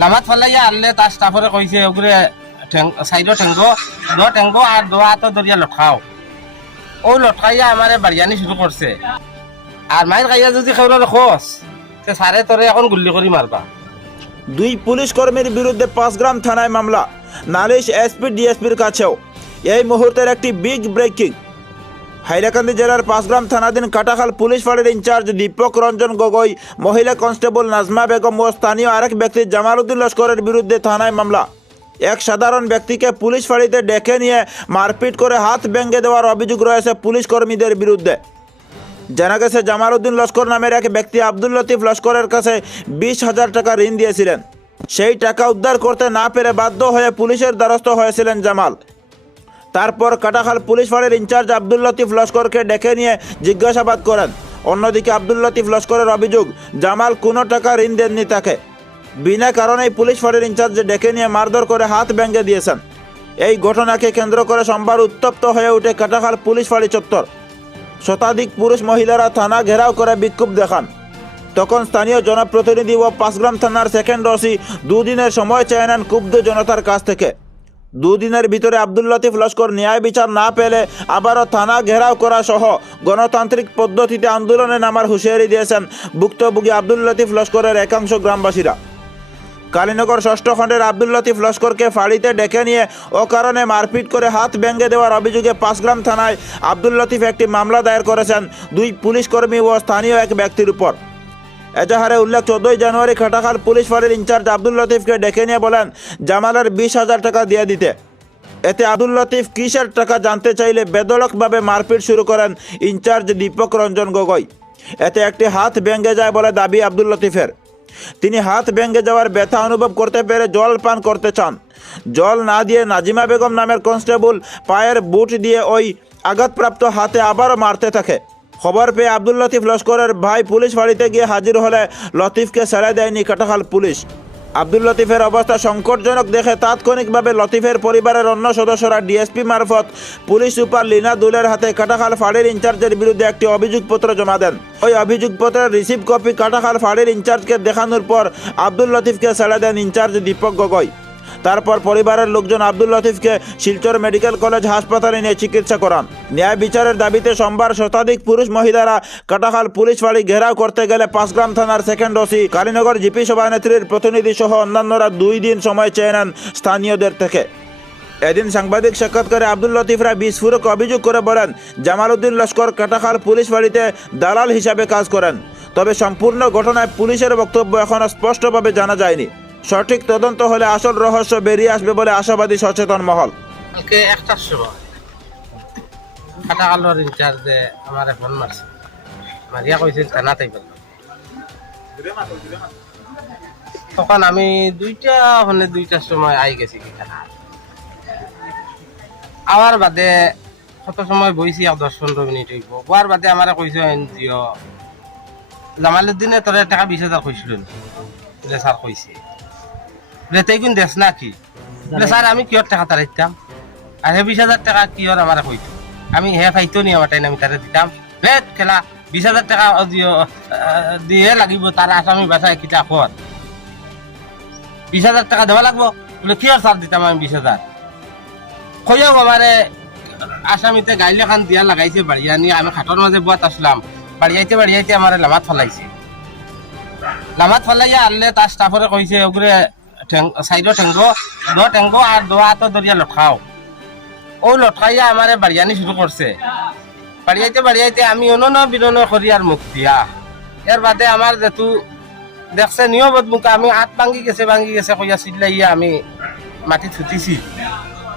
লামাত ফেলাইয়া আনলে তার স্টাফরে কইছে ওগুলো সাইডও ঠেঙ্গো দ ঠেঙ্গো আর দোয়া হাতও দরিয়া লটকাও ও লটকাইয়া আমারে বাড়িয়ানি শুরু করছে আর মায়ের খাইয়া যদি খেউরে খোঁজ সে সারে তোরে এখন গুল্লি করে মারবা দুই পুলিশ কর্মীর বিরুদ্ধে পাঁচগ্রাম থানায় মামলা। নালিশ এসপি ডিএসপির কাছেও। এই মুহূর্তের একটি বিগ ব্রেকিং হাইলাকান্দি জেলার পাঁচগ্রাম থানাধীন কাটাখাল পুলিশ ফাঁড়ির ইনচার্জ দীপক রঞ্জন গগৈ, মহিলা কনস্টেবল নাজমা বেগম ও স্থানীয় আরেক ব্যক্তি জামালউদ্দিন লস্করের বিরুদ্ধে থানায় মামলা। এক সাধারণ ব্যক্তিকে পুলিশ ফাঁড়িতে ডেকে নিয়ে মারপিট করে হাত ভেঙে দেওয়ার অভিযোগ রয়েছে পুলিশ কর্মীদের বিরুদ্ধে। জানা গেছে, জামালউদ্দিন লস্কর নামের এক ব্যক্তি আব্দুল লতিফ লস্করের কাছে বিশ হাজার টাকা ঋণ দিয়েছিলেন। সেই টাকা উদ্ধার করতে না পেরে বাধ্য হয়ে পুলিশের দ্বারস্থ হয়েছিলেন জামাল। তারপর কাটাখাল পুলিশ ফাঁড়ির ইনচার্জ আব্দুল লতিফ লস্করকে ডেকে নিয়ে জিজ্ঞাসাবাদ করেন। অন্যদিকে আব্দুল লতিফ লস্করের অভিযোগ, জামাল কোনো টাকা ঋণ দেননি তাকে। বিনা কারণেই পুলিশ ফাঁড়ির ইনচার্জ ডেকে নিয়ে মারধর করে হাত ভেঙে দিয়েছেন। এই ঘটনাকে কেন্দ্র করে সোমবার উত্তপ্ত হয়ে ওঠে কাটাখাল পুলিশ ফাঁড়ি চত্বর। শতাধিক পুরুষ মহিলারা থানা ঘেরাও করে বিক্ষোভ দেখান। তখন স্থানীয় জনপ্রতিনিধি ও পাঁচগ্রাম থানার সেকেন্ড ওসি দুদিনের সময় চেয়ে নেন ক্ষুব্ধ জনতার কাছ থেকে। দুদিনের ভিতরে আব্দুল লতিফ লস্কর ন্যায় বিচার না পেলে আবারও থানা ঘেরাও করা সহ গণতান্ত্রিক পদ্ধতিতে আন্দোলনে নামার হুঁশিয়ারি দিয়েছেন ভুক্তভোগী আব্দুল লতিফ লস্করের একাংশ গ্রামবাসীরা। কালীনগর ষষ্ঠ খণ্ডের আব্দুল লতিফ লস্করকে ফাঁড়িতে ডেকে নিয়ে অকারণে মারপিট করে হাত ভেঙে দেওয়ার অভিযোগে পাঁচগ্রাম থানায় আব্দুল লতিফ একটি মামলা দায়ের করেছেন। দুই পুলিশ কর্মী ও স্থানীয় এক ব্যক্তির উপর। এজাহারে উল্লেখ, চোদ্দই জানুয়ারি খাটাখাল পুলিশ ফাঁড়ির ইনচার্জ আব্দুল লতিফকে ডেকে নিয়ে বলেন জামালের বিশ হাজার টাকা দিয়ে দিতে। এতে আব্দুল লতিফ কিসের টাকা জানতে চাইলে বেদলকভাবে মারপিট শুরু করেন ইনচার্জ দীপক রঞ্জন গগৈ। এতে একটি হাত ভেঙে যায় বলে দাবি আব্দুল লতিফের। তিনি হাত ভেঙে যাওয়ার ব্যথা অনুভব করতে পেরে জল পান করতে চান। জল না দিয়ে নাজিমা বেগম নামের কনস্টেবল পায়ের বুট দিয়ে ওই আঘাতপ্রাপ্ত হাতে আবারও মারতে থাকে। খবর পেয়ে আব্দুল লতিফ লস্করের ভাই পুলিশ ফাঁড়িতে গিয়ে হাজির হলে লতিফকে ছেড়ে দেয়নি কাটাখাল পুলিশ। আব্দুল লতিফের অবস্থা সংকটজনক দেখে তাৎক্ষণিকভাবে লতিফের পরিবারের অন্য সদস্যরা ডিএসপি মারফত পুলিশ সুপার লীনা দুলের হাতে কাটাখাল ফাঁড়ির ইনচার্জের বিরুদ্ধে একটি অভিযোগপত্র জমা দেন। ওই অভিযোগপত্রের রিসিভ কপি কাটাখাল ফাঁড়ির ইনচার্জকে দেখানোর পর আব্দুল লতিফকে ছেড়ে দেন ইনচার্জ দীপক গগৈ। তারপর পরিবারের লোকজন আব্দুল লতিফকে শিলচর মেডিকেল কলেজ হাসপাতালে নিয়ে চিকিৎসা করান। ন্যায় বিচারের দাবিতে সোমবার শতাধিক পুরুষ মহিলারা কাটাখাল পুলিশ ফাঁড়ি ঘেরাও করতে গেলে পাঁচগ্রাম থানার সেকেন্ড ওসি, কালীনগর জিপি সভানেত্রীর প্রতিনিধি সহ অন্যান্যরা দুই দিন সময় চেয়ে নেন স্থানীয়দের থেকে। এদিন সাংবাদিক সাক্ষাৎকারে আব্দুল লতিফরা বিস্ফোরক অভিযোগ করে বলেন, জামালউদ্দিন লস্কর কাটাখাল পুলিশ ফাঁড়িতে দালাল হিসাবে কাজ করেন। তবে সম্পূর্ণ ঘটনায় পুলিশের বক্তব্য এখনও স্পষ্টভাবে জানা যায়নি। সঠিক তদন্ত হলে আসল রহস্য বেরিয়ে আসবে বলে আশাবাদী সচেতন মহল। কালকে একটার সময় খাটা কালোর ইনচার্জে আমার ফোন মারছে। মারিয়া কইছিল থানা তাই তখন আমি দুইটা মানে দুইটার সময় আই গেছি থানা। বাদে কত সময় বইছি, আর দশ পনেরো মিনিট হইব। বোয়ার বাদে আমার কইছে এনজিও জামালুদ্দিনে তোর টাকা বিশ হাজার কইছিল স্যার কইছে। বলে তাই দেশ না কি? স্যার আমি কিয়র টাকা তার দিতাম? আর হে বিশ হাজার টাকা কিয়র আমার কইতো আমি হে ফাইতো নি আমার টাইম আমি তারে দিতাম। হে খেলা বিশ হাজার টাকা দিয়ে লাগিব তার আসামি বাসায় কিতা কর বিশ হাজার টাকা দেওয়া লাগবো। বলে কিয়র স্যার দিতাম আমি বিশ হাজার কইও আমারে আসামিতে গাইলে খান দিয়া লাগাইছে বাড়ি আনি আমি খাটর মাঝে বুয়াত আসলাম বাড়িয়াইতে বাড়িয়াইতে আমার লামাত ফলাইছে লামাত ফলাইয়া আনলে তার স্টাফরে কইছে ওগুলো সাইডও ঠেঙ্গো দ ঠেঙ্গো আর দোয়া হাতও দরিয়া লটকাও ও লটকাইয়া আমারে বাড়িয়ানি শুরু করছে বাড়িয়াইতে বাড়িয়াইতে আমি অনন বিনন করি আর মুখ দিয়া। এর বাদে আমার যেহেতু দেখছে নিয়মত মুখে আমি হাত ভাঙি গেছে ভাঙি গেছে কইয়া চিল্লাইয়া আমি মাটি ছুটিছি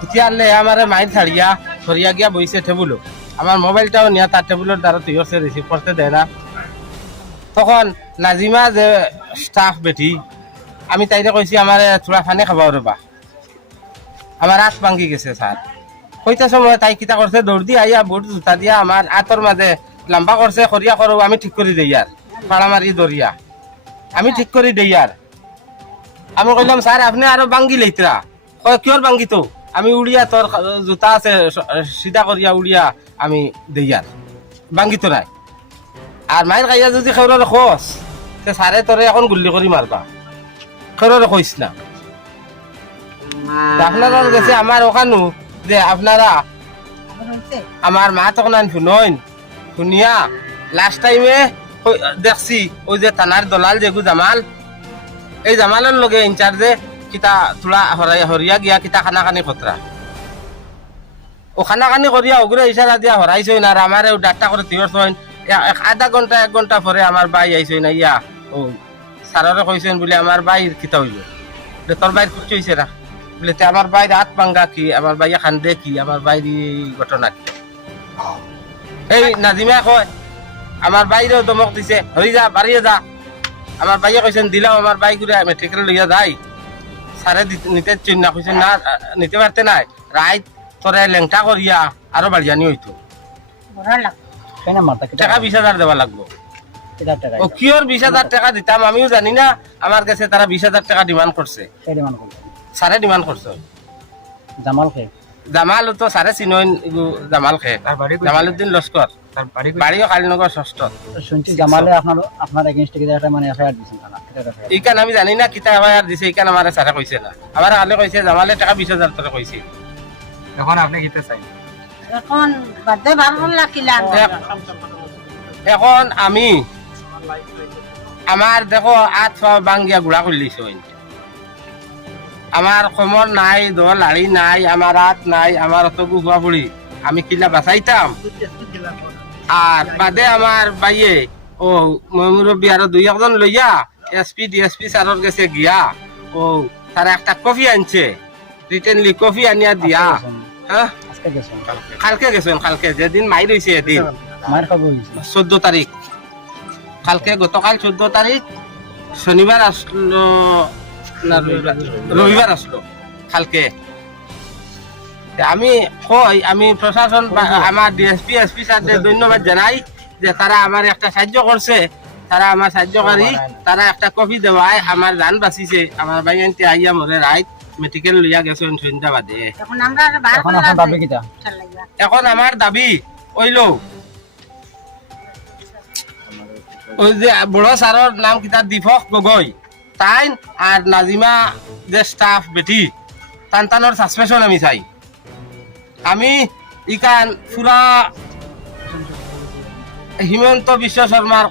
এতিয়া আনলে আমারে মাইর ছাড়িয়া সরিয়া গিয়া বইছে টেবুলো আমার মোবাইলটাও নিয়ে তার টেবুলের দ্বারা তুই হচ্ছে রিসিভ করতে দেয় না তখন নাজিমা যে স্টাফ বেটি আমি তাইরে কইছি, আমার থোড়া ফানি খাবা রবা আমার আট ভাঙ্গি গেছে স্যার কইতে সময় তাই কিতা করছে দৌড় দিয়ে আইয়া, বুট জুতা দিয়া আমার আতর মাঝে লম্বা করছে করিয়া করো আমি ঠিক করে দেই আর পাড়া মারি দরিয়া আমি ঠিক করে দেই আর আমি কইলাম স্যার আপনি আরও বাঙ্গি লইতরা কয় কিয়র বাঙ্গি তো আমি উড়িয়া তোর জুতা আছে সিধা করিয়া উড়িয়া আমি দেই আর বাঙ্গি তো নাই। আর মায়ের খাইয়া যদি খেউরের খোঁজ সে স্যারে তোরে এখন গুল্লি করে মারবা কারোর কইস না আপনারা গেছে আমার ওখানো। যে আপনারা আমার মা তখন শুনইন। শুনিয়া লাস্ট টাইমে দেখছি ওই যে থানার দলাল যেগু জামাল এই জামালের লগে ইনচার্জে কিতা তোলা হরাই হরিয়া গিয়া কিতা খানা খানি খতরা ও খানা খানি করিয়া ওগুলো ইশারা দিয়া হরাইছই না আর আমার ডাক্তার করে তিয়র ছইন আধা ঘণ্টা এক ঘণ্টা পরে আমার বাই আইছই না ইয়া ও স্যাররে কইছেন বলে আমার বাইর কিতা হইল? বলে তোর বাইর কুচি হইছে না। বলে তে আমার বাইর হাত পাঙ্গা কি? আমার বাইয়া খান্দে কি? আমার বাইর এই ঘটনা কি? এই নাজিমা কয় আমার বাইরেও দমক দিছে। হই যা বাড়িয়ে যা। আমার বাইয়া কইছেন দিলাম আমার বাই ঘুরে মেট্রিকেল লইয়া যাই। সারে নিতে চিন্তা কইছেন না নিতে পারতে নাই। রাইত তোরে লেংটা করিয়া আরও বাড়িয়ানি হইতো। টাকা বিশ হাজার দেওয়া লাগবো। ও কিয়র বিশ হাজার টাকা দিতাম? আমিও জানি না আমার কাছে তারা বিশ হাজার টাকা ডিমান্ড করছে। কে ডিমান্ড করছে। সারে ডিমান্ড করছে। জামাল খে জামাল তো সারে চিনইন ইগু জামাল খে তার বাড়ি কই? জামালউদ্দিন লস্কর তার বাড়ি কই? বাড়িও কালীনগর ষষ্ঠ। শুনছি জামালে আপনার আপনার এগেইনস্টে কি একটা মানে এফআইআর দিছেন থানা ইকান আমি জানি না কিতা এবার দিছে ইকান আমার সারে কইছে না। আমার কালে কইছে জামালে টাকা বিশ হাজার টাকা কইছে এখন আপনি কিতে চাই। এখন বাদে বার এখন আমি আমার দেখো আট ছয় বাঙ্গিয়া গুড়া করলিছ আমার কমর নাই দল লাড়ি নাই আমার হাত নাই আমার অত গুয়া পড়ি আমি কিলা বাঁচাইতাম আর বাদে আমার বাইয়ে ও মুরব্বী আরও দুই একজন লইয়া এসপি ডিএসপি স্যারের কাছে গিয়া ও তারা একটা কফি আনছে। রিটেনলি কফি আনিয়া দিয়া। হ্যাঁ কালকে গেছেন। কালকে যেদিন মাই রয়েছে এদিন। চোদ্দ তারিখ কালকে গতকাল চোদ্দ তারিখ শনিবার আসলো না রবিবার রবিবার আসলো কালকে। আমি কই আমি প্রশাসন আমার ডিএসপি এসপি স্যারদের ধন্যবাদ জানাই যে তারা আমার একটা সাহায্য করছে। তারা আমার সাহায্যকারী তারা একটা কফি দেওয়ায় আমার জান বাঁচিছে আমার ভাই আনতে আইয়া মরে রাইত মেডিকেল লইয়া গেছেন সন্ধ্যাবাদে এখন আমার দাবি ওইল। ওই যে বড় স্যারের নাম কিতা দীপক গগৈ তাই আর নাজিমা যে স্টাফ বেটি তান তানোর সাসপেশন আমি চাই। আমি ইকান পুরা হিমন্ত বিশ্ব শর্মার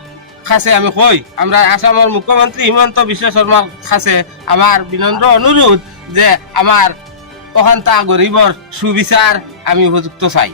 কাছে আমি কই আমরা আসামের মুখ্যমন্ত্রী হিমন্ত বিশ্ব শর্মার কাছে আমার বিনম্র অনুরোধ যে আমার ওখানটা গরিবর সুবিচার আমি উপযুক্ত চাই।